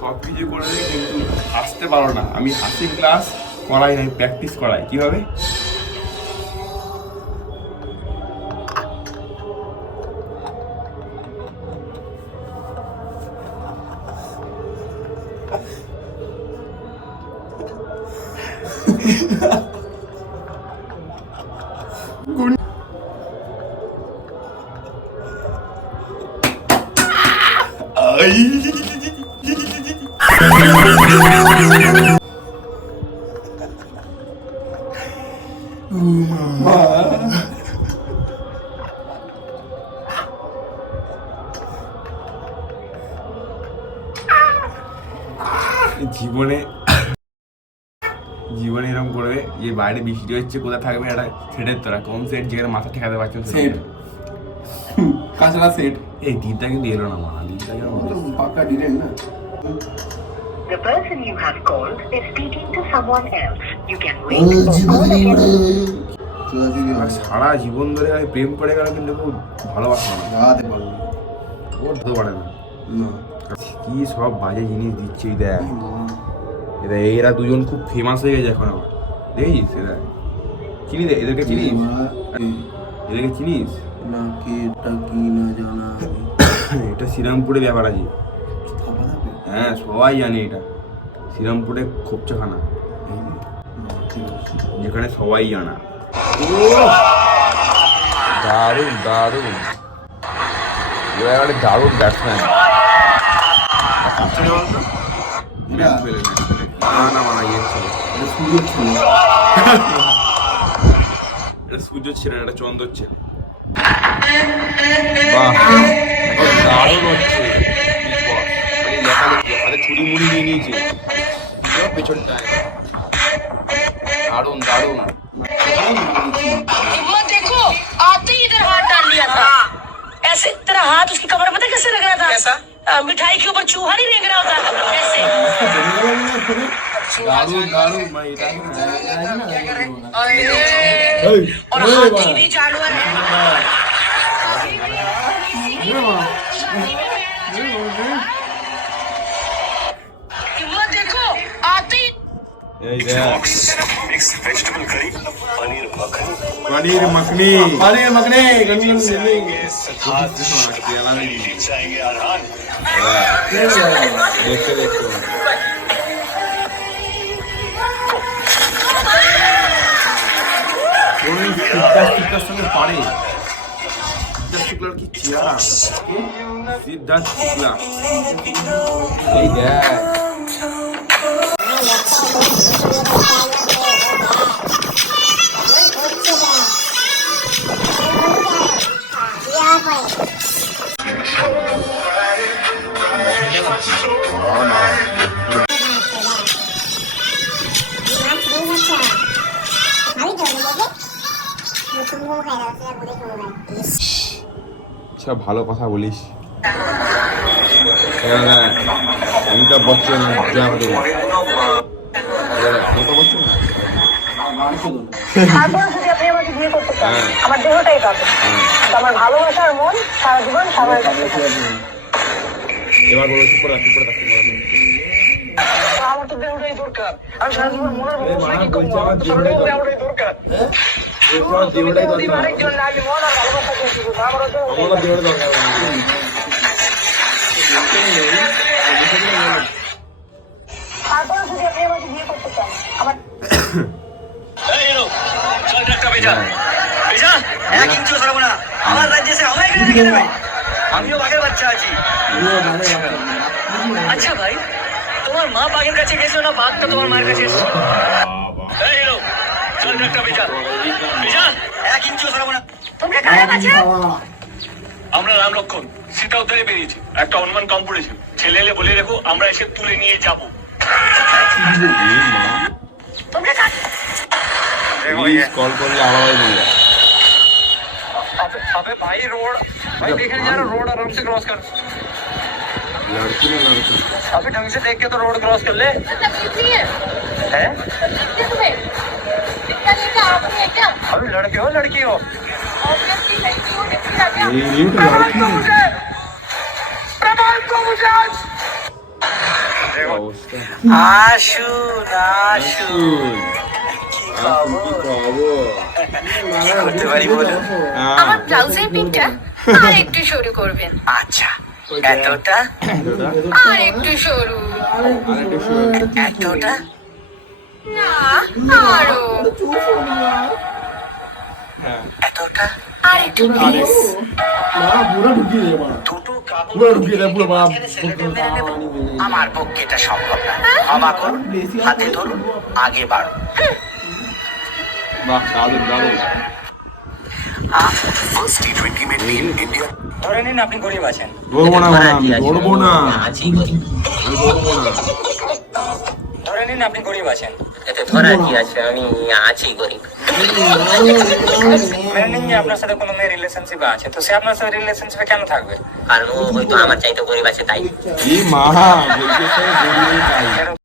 সব কিছু করে দেয় কিন্তু হাসতে পারো না। আমি হাসি ক্লাস করাই নাই, প্র্যাকটিস করাই। কিভাবে? জীবনে জীবনে এরকম করবে যে বাইরে বৃষ্টি হচ্ছে, কোথায় থাকবে একটা সেটের তোরা কোন সেট যেখানে মাথা ঠেকাতে পারছেন সেট কাঁচড়া সেট। এই দিনটা কিন্তু এলো না মা, দিনটা কেন পাকা ডিরেক্ট না। The person you have called is speaking to someone else. You can wait or call again. সারা জীবন ধরে আমি প্রেম করে গেল কিন্তু খুব ভালোবাসা না, গাতে পারবো ওর ধরতে পারে না। কি সব বাজে জিনিস দিচ্ছে এই দেখ। এরা এরা দুজন খুব ফেমাস হয়ে গেছে এখন আবার, দেখছিস? এরা চিনি দে, এদেরকে চিনিস? এদেরকে চিনিস না? কি এটা কি না জানা? এটা শ্রীরামপুরে ব্যাপার আছে। হ্যাঁ সবাই জানে এটা শ্রীরামপুরে খোপচাখানা, যেখানে সবাই জানা। দারুণ দারুণ, ওরা একটা দারুণ ব্যাটসম্যান। সূর্য ছিল না, এটা চন্দ্র ছিল। দারুণ হচ্ছে লেখালেখি, হাতে ছুরি মুড়ি নিয়ে নিয়েছে পেছনটায়। दारुण दारुण हिम्मत देखो, आते ही इधर हाथ डाल लिया था। ऐसे तेरा हाथ उसकी कमर में पता कैसे लग रहा था? कैसा? मिठाई के ऊपर चूहा नहीं रेंग रहा होता ऐसे। दारुण दारुण भाई, और हाथी भी जानवर है। हिम्मत देखो, आते ही vegetable curry, paneer makhani. Paneer makhani पानी मखने जाएंगे अरहान। देखते देखते সিদ্ধার্থ সঙ্গে পারে। সিদ্ধার্থ শুক্লার কি চেহারা, সিদ্ধার্থ শুক্লা এই দেখ। সব ভালো কথা বলিস। অমিতাভ বচ্চন তারপর যদি আপনি আমাকে বিয়ে করতে চান, আমার দেহটাই পাবেন, আমার ভালোবাসার মন সারা জীবন সবার কাছে থাকবে। এবার বলো চুপ করে চুপ করে থাকতে পারবে। আমার তো দেহটাই দরকার, আমি সারা জীবন মনের ভালোবাসা কি করবো? আমার তো দেহটাই দরকার। আরেকজন না, আমি মন আর ভালোবাসা দিয়ে শুরু, আমারও দেহটাই দরকার। তারপর যদি আপনি আমাকে বিয়ে করতে চান, আমার আমার রাজ্যে সে আমায় এখানে রেখে দেবে? আমিও বাঘের বাচ্চা আছি। আচ্ছা ভাই, তোমার মা বাঘের কাছে গেছো না বাঘটা তোমার মায়ের কাছে এসেছে? চল একটা বেজা বেজা, 1 ইঞ্চিও সরাবো না। তোমরা কারা বাচ্চা? আমরা রাম লক্ষণ সীতা উদ্ধারে বেরিয়েছি, একটা অনুমান কম পড়েছে। ছেলে এলে বলে রেখো, আমরা এসে তুলে নিয়ে যাবো। তোমরা কারা? কল করলে আলাদাই নিয়ে যায়। अबे भाई रोड, भाई देखे जा रहा, रोड आराम से क्रॉस कर। लड़की ना लड़की अबे ढंग से देख के तो रोड क्रॉस कर ले। है अभी लड़के हो लड़की हो? ये तो लड़की है। प्रभाव को मुझे आज অবস্থা। আসুন আসুন কি খবর কি করতে পারি বলুন আমার ব্লাউজের পিনটা আর একটু সরু করবেন। আচ্ছা এতটা আর একটু সরু। এতটা না আরো। এতটা আর একটু প্লিজ। পুরো ঢুকিয়ে দে বাড়া দুটো কাপড় পুরো ঢুকিয়ে দে পুরো বাড়া ছেলেটা মেরে নেব আমার পক্ষে এটা সম্ভব না ক্ষমা করুন হাতে ধরুন আগে বাড়ুন বাহ, দারুণ দারুণ। ধরে নিন আপনি গরিব আছেন ধরবো না মানে আমি ধরবো না, আছি আমি ধরবো না। ধরে নিন আপনি গরিব আছেন এতে ধরা কি আছে, আমি আছি গরিব। মেনে নিন যে আপনার সাথে কোনো মেয়ে রিলেশনশিপ আছে, তো সে আপনার সাথে রিলেশনশিপে কেন থাকবে? কারণ ও হয়তো আমার চাইতে গরিব আছে তাই। কি মা, বলছে সব গরিবের তাই।